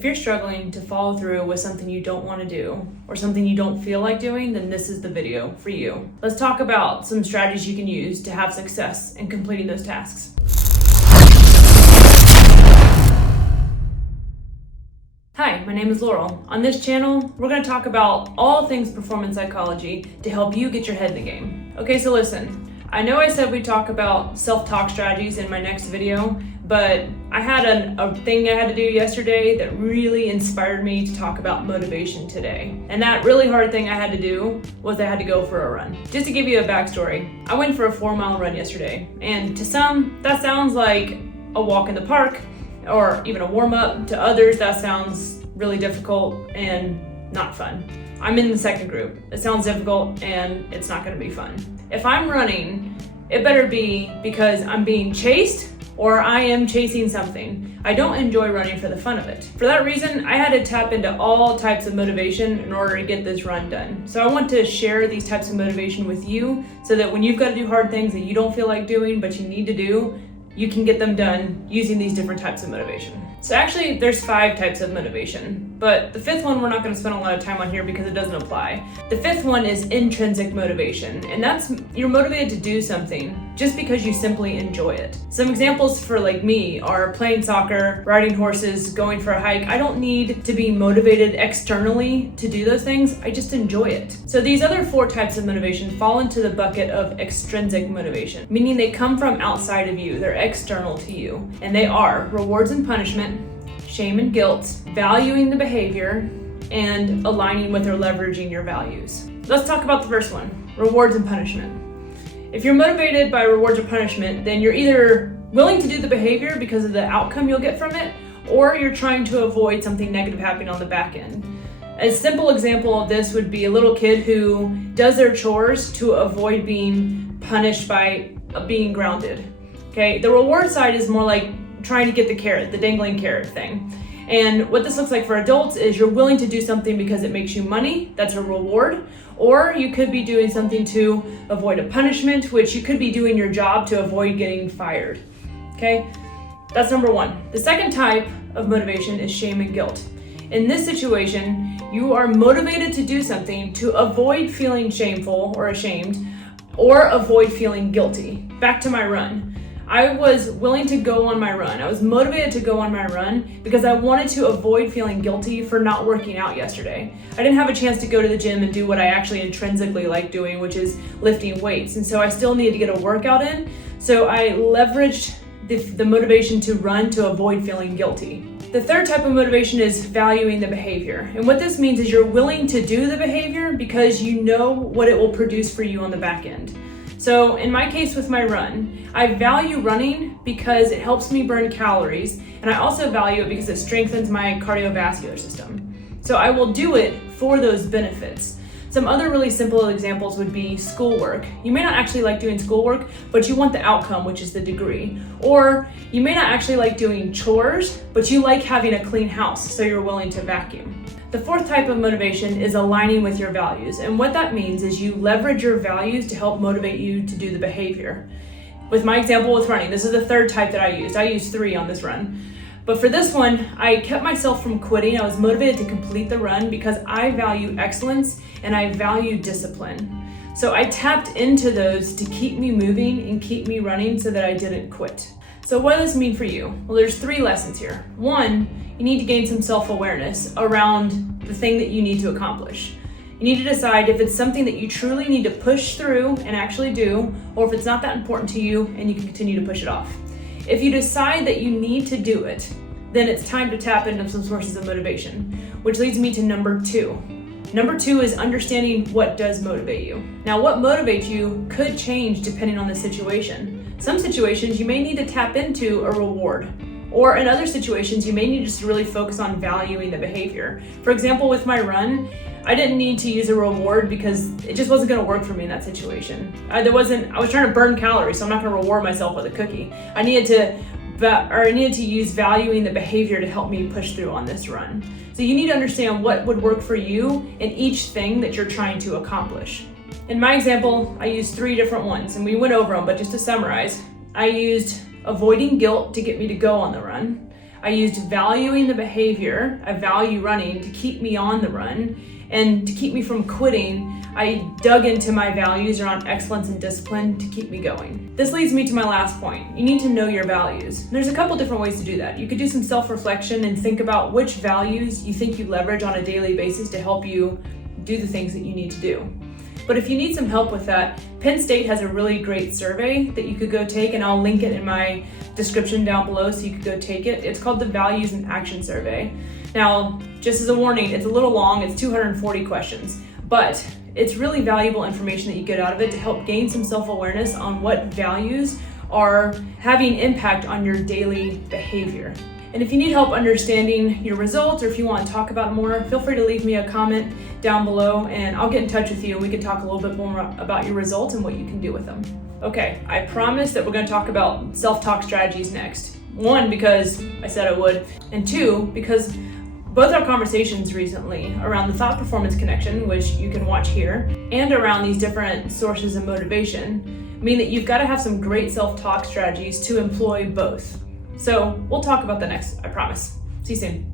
If you're struggling to follow through with something you don't want to do or something you don't feel like doing, then this is the video for you. Let's talk about some strategies you can use to have success in completing those tasks. Hi, my name is Laurel. On this channel, we're going to talk about all things performance psychology to help you get your head in the game. Okay, so listen. I know I said we'd talk about self-talk strategies in my next video, but I had a thing I had to do yesterday that really inspired me to talk about motivation today. And that really hard thing I had to do was I had to go for a run. Just to give you a backstory, I went for a 4-mile run yesterday. And to some, that sounds like a walk in the park or even a warm-up. To others, that sounds really difficult and not fun. I'm in the second group. It sounds difficult and it's not gonna be fun. If I'm running, it better be because I'm being chased or I am chasing something. I don't enjoy running for the fun of it. For that reason, I had to tap into all types of motivation in order to get this run done. So I want to share these types of motivation with you so that when you've got to do hard things that you don't feel like doing, but you need to do, you can get them done using these different types of motivation. So actually, there's 5 types of motivation, but the 5th one we're not going to spend a lot of time on here because it doesn't apply. The 5th one is intrinsic motivation, and that's you're motivated to do something just because you simply enjoy it. Some examples for like me are playing soccer, riding horses, going for a hike. I don't need to be motivated externally to do those things. I just enjoy it. So these other 4 types of motivation fall into the bucket of extrinsic motivation, meaning they come from outside of you. They're external to you, and they are rewards and punishment, shame and guilt, valuing the behavior, and aligning with or leveraging your values. Let's talk about the first one, rewards and punishment. If you're motivated by rewards or punishment, then you're either willing to do the behavior because of the outcome you'll get from it, or you're trying to avoid something negative happening on the back end. A simple example of this would be a little kid who does their chores to avoid being punished by being grounded. Okay, the reward side is more like trying to get the carrot, the dangling carrot thing. And what this looks like for adults is you're willing to do something because it makes you money, that's a reward, or you could be doing something to avoid a punishment, which you could be doing your job to avoid getting fired. Okay, that's number 1. The second type of motivation is shame and guilt. In this situation, you are motivated to do something to avoid feeling shameful or ashamed, or avoid feeling guilty. Back to my run. I was willing to go on my run. I was motivated to go on my run because I wanted to avoid feeling guilty for not working out yesterday. I didn't have a chance to go to the gym and do what I actually intrinsically like doing, which is lifting weights. And so I still needed to get a workout in. So I leveraged the motivation to run to avoid feeling guilty. The third type of motivation is valuing the behavior. And what this means is you're willing to do the behavior because you know what it will produce for you on the back end. So in my case with my run, I value running because it helps me burn calories, and I also value it because it strengthens my cardiovascular system. So I will do it for those benefits. Some other really simple examples would be schoolwork. You may not actually like doing schoolwork, but you want the outcome, which is the degree. Or you may not actually like doing chores, but you like having a clean house, so you're willing to vacuum. The 4th type of motivation is aligning with your values. And what that means is you leverage your values to help motivate you to do the behavior. With my example with running, this is the 3rd type that I used. I used 3 on this run. But for this one, I kept myself from quitting. I was motivated to complete the run because I value excellence and I value discipline. So I tapped into those to keep me moving and keep me running so that I didn't quit. So what does this mean for you? Well, there's 3 lessons here. 1, you need to gain some self-awareness around the thing that you need to accomplish. You need to decide if it's something that you truly need to push through and actually do, or if it's not that important to you and you can continue to push it off. If you decide that you need to do it, then it's time to tap into some sources of motivation, which leads me to number 2. Number 2 is understanding what does motivate you. Now, what motivates you could change depending on the situation. Some situations you may need to tap into a reward, or in other situations you may need to just really focus on valuing the behavior. For example, with my run, I didn't need to use a reward because it just wasn't going to work for me in that situation. I was trying to burn calories, so I'm not going to reward myself with a cookie. I needed to use valuing the behavior to help me push through on this run. So you need to understand what would work for you in each thing that you're trying to accomplish. In my example, I used 3 different ones, and we went over them, but just to summarize, I used avoiding guilt to get me to go on the run. I used valuing the behavior, I value running, to keep me on the run. And to keep me from quitting, I dug into my values around excellence and discipline to keep me going. This leads me to my last point. You need to know your values. There's a couple different ways to do that. You could do some self-reflection and think about which values you think you leverage on a daily basis to help you do the things that you need to do. But if you need some help with that, Penn State has a really great survey that you could go take, and I'll link it in my description down below so you could go take it. It's called the Values and Action Survey. Now, just as a warning, it's a little long, it's 240 questions, but it's really valuable information that you get out of it to help gain some self-awareness on what values are having impact on your daily behavior. And if you need help understanding your results, or if you want to talk about it more, feel free to leave me a comment down below and I'll get in touch with you and we can talk a little bit more about your results and what you can do with them. Okay, I promise that we're going to talk about self-talk strategies next. One, because I said I would, and two, because both our conversations recently around the thought-performance connection, which you can watch here, and around these different sources of motivation, mean that you've got to have some great self-talk strategies to employ both. So we'll talk about that next, I promise. See you soon.